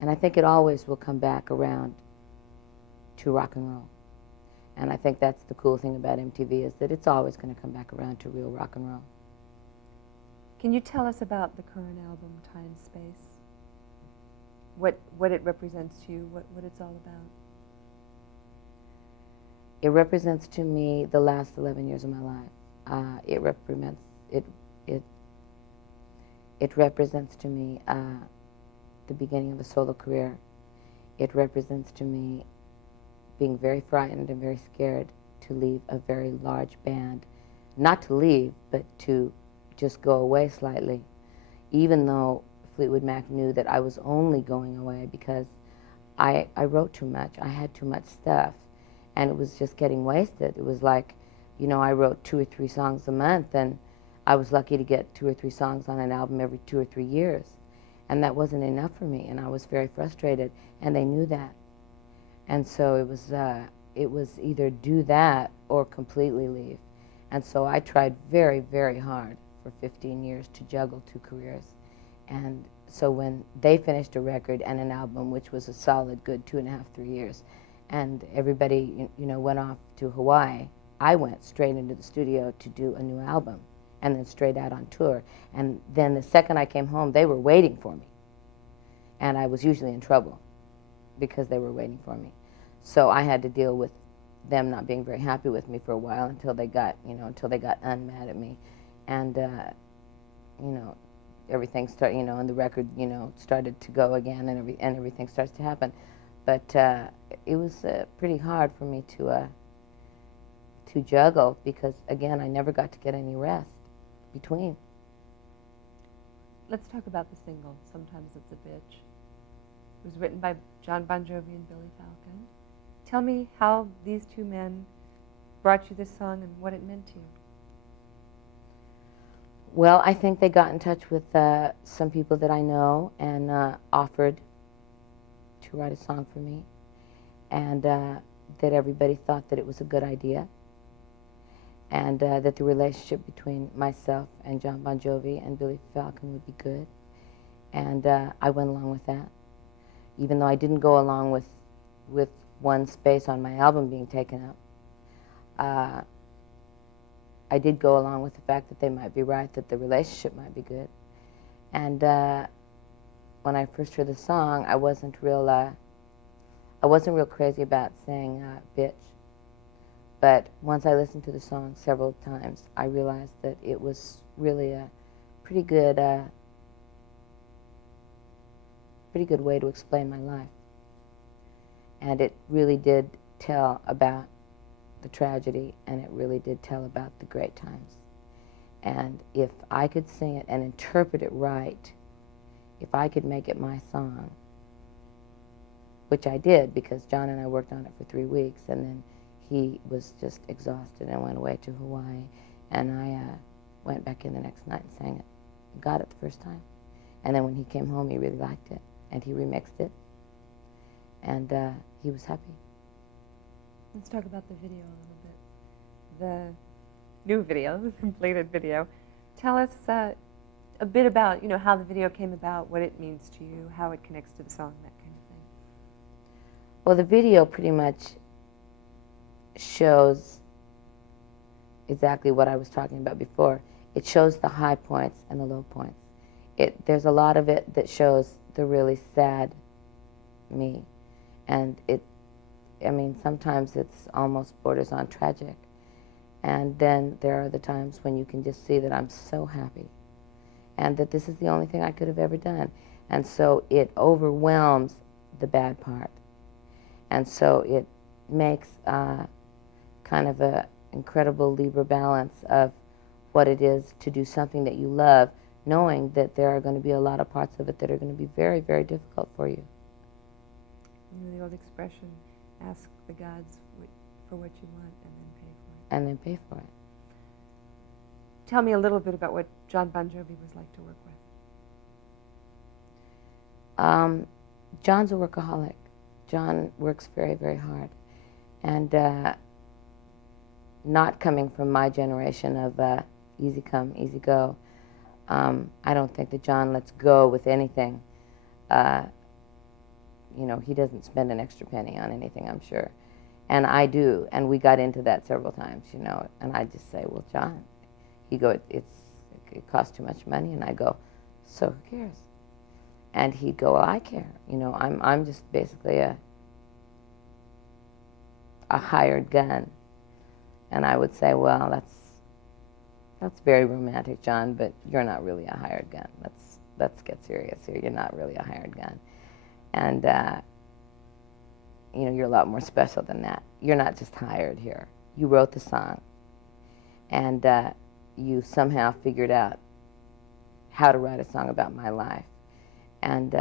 And I think it always will come back around to rock and roll. And I think that's the cool thing about MTV, is that it's always going to come back around to real rock and roll. Can you tell us about the current album, Time Space? What it represents to you, what it's all about? It represents to me the last 11 years of my life. It represents it represents to me the beginning of a solo career. It represents to me being very frightened and very scared to leave a very large band. Not to leave, but to just go away slightly, even though Fleetwood Mac knew that I was only going away because I wrote too much. I had too much stuff, and it was just getting wasted. It was like, you know, I wrote 2 or 3 songs a month, and I was lucky to get 2 or 3 songs on an album every 2 or 3 years. And that wasn't enough for me, and I was very frustrated, and they knew that. And so it was either do that or completely leave. And so I tried very, very hard for 15 years to juggle 2 careers. And so when they finished a record and an album, which was a solid good 2.5, 3 years, and everybody, you know, went off to Hawaii, I went straight into the studio to do a new album, and then straight out on tour. And then the second I came home, they were waiting for me. And I was usually in trouble because they were waiting for me. So I had to deal with them not being very happy with me for a while until they got, you know, until they got unmad at me. And, you know, everything started, you know, and the record, you know, started to go again, and everything starts to happen. But it was pretty hard for me to juggle because, again, I never got to get any rest between. Let's talk about the single, Sometimes It's a Bitch. It was written by John Bon Jovi and Billy Falcon. Tell me how these 2 men brought you this song and what it meant to you. Well, I think they got in touch with some people that I know and offered to write a song for me, and that everybody thought that it was a good idea, and that the relationship between myself and John Bon Jovi and Billy Falcon would be good. And I went along with that, even though I didn't go along with one space on my album being taken up. I did go along with the fact that they might be right, that the relationship might be good. And when I first heard the song, I wasn't real crazy about saying bitch. But once I listened to the song several times, I realized that it was really a pretty good way to explain my life. And it really did tell about the tragedy, and it really did tell about the great times. And if I could sing it and interpret it right, if I could make it my song, which I did because John and I worked on it for 3 weeks, and then he was just exhausted and went away to Hawaii, and I went back in the next night and sang it and got it the first time. And then when he came home, he really liked it, and he remixed it, and he was happy. Let's talk about the video a little bit. The new video, the completed video. Tell us a bit about, you know, how the video came about, what it means to you, how it connects to the song, that kind of thing. Well, the video pretty much shows exactly what I was talking about before. It shows the high points and the low points. There's a lot of it that shows the really sad me, and I mean, sometimes it's almost borders on tragic. And then there are the times when you can just see that I'm so happy and that this is the only thing I could have ever done. And so it overwhelms the bad part. And so it makes kind of an incredible Libra balance of what it is to do something that you love, knowing that there are going to be a lot of parts of it that are going to be very, very difficult for you. You know the old expression, ask the gods for what you want and then pay for it. And then pay for it. Tell me a little bit about what John Bon Jovi was like to work with. John's a workaholic. John works very, very hard. And not coming from my generation of easy come, easy go, I don't think that John lets go with anything. you know, he doesn't spend an extra penny on anything, I'm sure. And I do, and we got into that several times, you know, and I just say, well, John, he go, it costs too much money, and I go, so who cares? And he'd go, well, I care, you know, I'm just basically a hired gun. And I would say, well, that's very romantic, John, but you're not really a hired gun. Let's get serious here. You're not really a hired gun. And, you know, you're a lot more special than that. You're not just hired here. You wrote the song, and you somehow figured out how to write a song about my life. And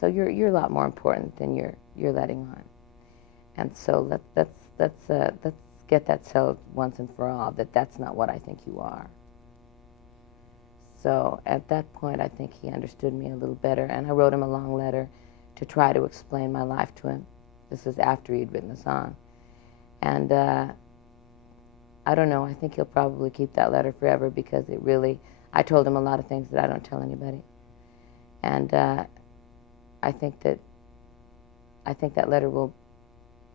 so you're a lot more important than you're letting on. And so let's get that settled once and for all, that that's not what I think you are. So at that point, I think he understood me a little better, and I wrote him a long letter to try to explain my life to him. This was after he'd written the song. And I don't know, I think he'll probably keep that letter forever, because it really, I told him a lot of things that I don't tell anybody. And I think that letter will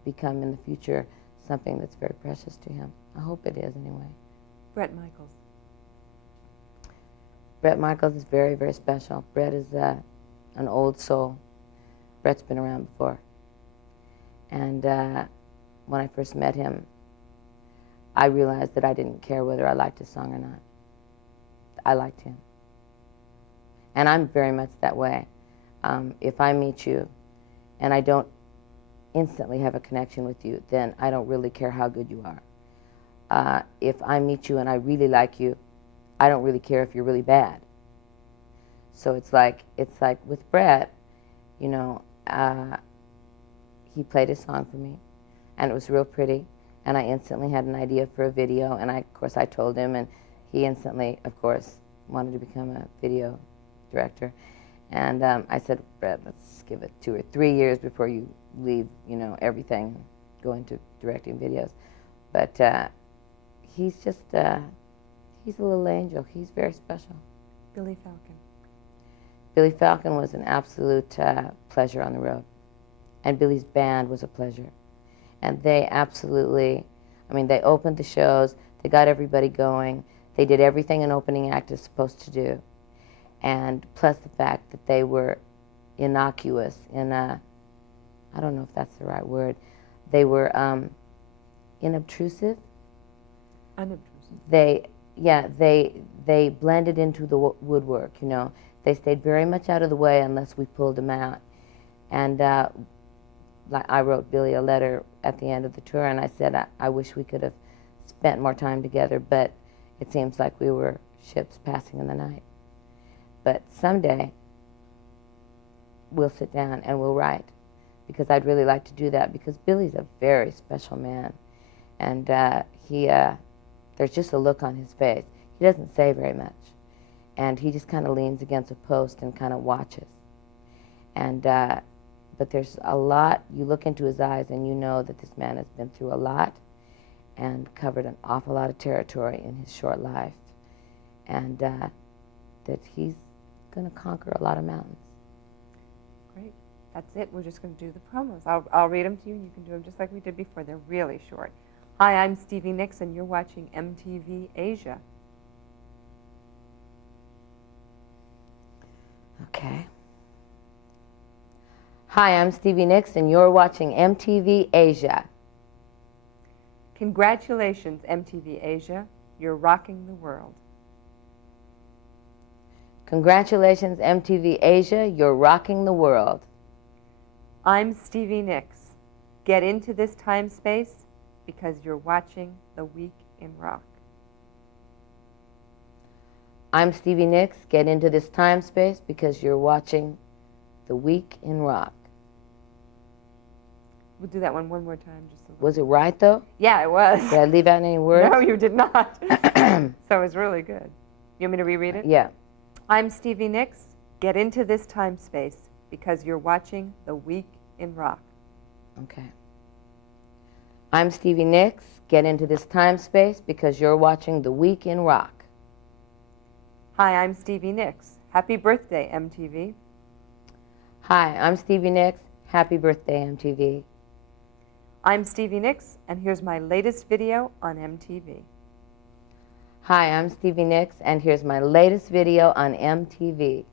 become in the future something that's very precious to him. I hope it is, anyway. Bret Michaels. Bret Michaels is very, very special. Bret is an old soul. Bret's been around before. And when I first met him, I realized that I didn't care whether I liked his song or not. I liked him. And I'm very much that way. If I meet you and I don't instantly have a connection with you, then I don't really care how good you are. If I meet you and I really like you, I don't really care if you're really bad. So it's like with Bret, you know, he played his song for me, and it was real pretty, and I instantly had an idea for a video, and of course I told him, and he instantly, of course, wanted to become a video director. And I said, Bret, let's give it 2 or 3 years before you leave, you know, everything, go into directing videos. But he's just, he's a little angel. He's very special. Billy Falcon. Billy Falcon was an absolute pleasure on the road. And Billy's band was a pleasure. And they absolutely, I mean, they opened the shows, they got everybody going, they did everything an opening act is supposed to do. And plus the fact that they were innocuous in a, I don't know if that's the right word, they were inobtrusive. Unobtrusive. They blended into the woodwork, you know. They stayed very much out of the way unless we pulled them out. And like I wrote Billy a letter at the end of the tour, and I said, I wish we could have spent more time together, but it seems like we were ships passing in the night. But someday, we'll sit down and we'll write, because I'd really like to do that, because Billy's a very special man. And there's just a look on his face. He doesn't say very much. And he just kind of leans against a post and kind of watches. And but there's a lot, you look into his eyes and you know that this man has been through a lot and covered an awful lot of territory in his short life. And that he's going to conquer a lot of mountains. Great. That's it. We're just going to do the promos. I'll read them to you, and you can do them just like we did before. They're really short. Hi, I'm Stevie Nicks, and you're watching MTV Asia. Okay. Hi, I'm Stevie Nicks, and you're watching MTV Asia. Congratulations, MTV Asia. You're rocking the world. Congratulations, MTV Asia. You're rocking the world. I'm Stevie Nicks. Get into this time space because you're watching The Week in Rock. I'm Stevie Nicks. Get into this time space because you're watching The Week in Rock. We'll do that one more time. Was it right, though? Yeah, it was. Did I leave out any words? No, you did not. So it was really good. You want me to reread it? Yeah. I'm Stevie Nicks. Get into this time space because you're watching The Week in Rock. Okay. I'm Stevie Nicks. Get into this time space because you're watching The Week in Rock. Hi, I'm Stevie Nicks. Happy birthday, MTV. Hi, I'm Stevie Nicks. Happy birthday, MTV. I'm Stevie Nicks, and here's my latest video on MTV. Hi, I'm Stevie Nicks, and here's my latest video on MTV.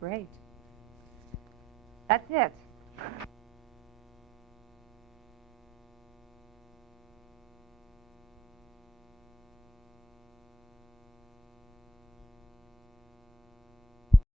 Great. That's it.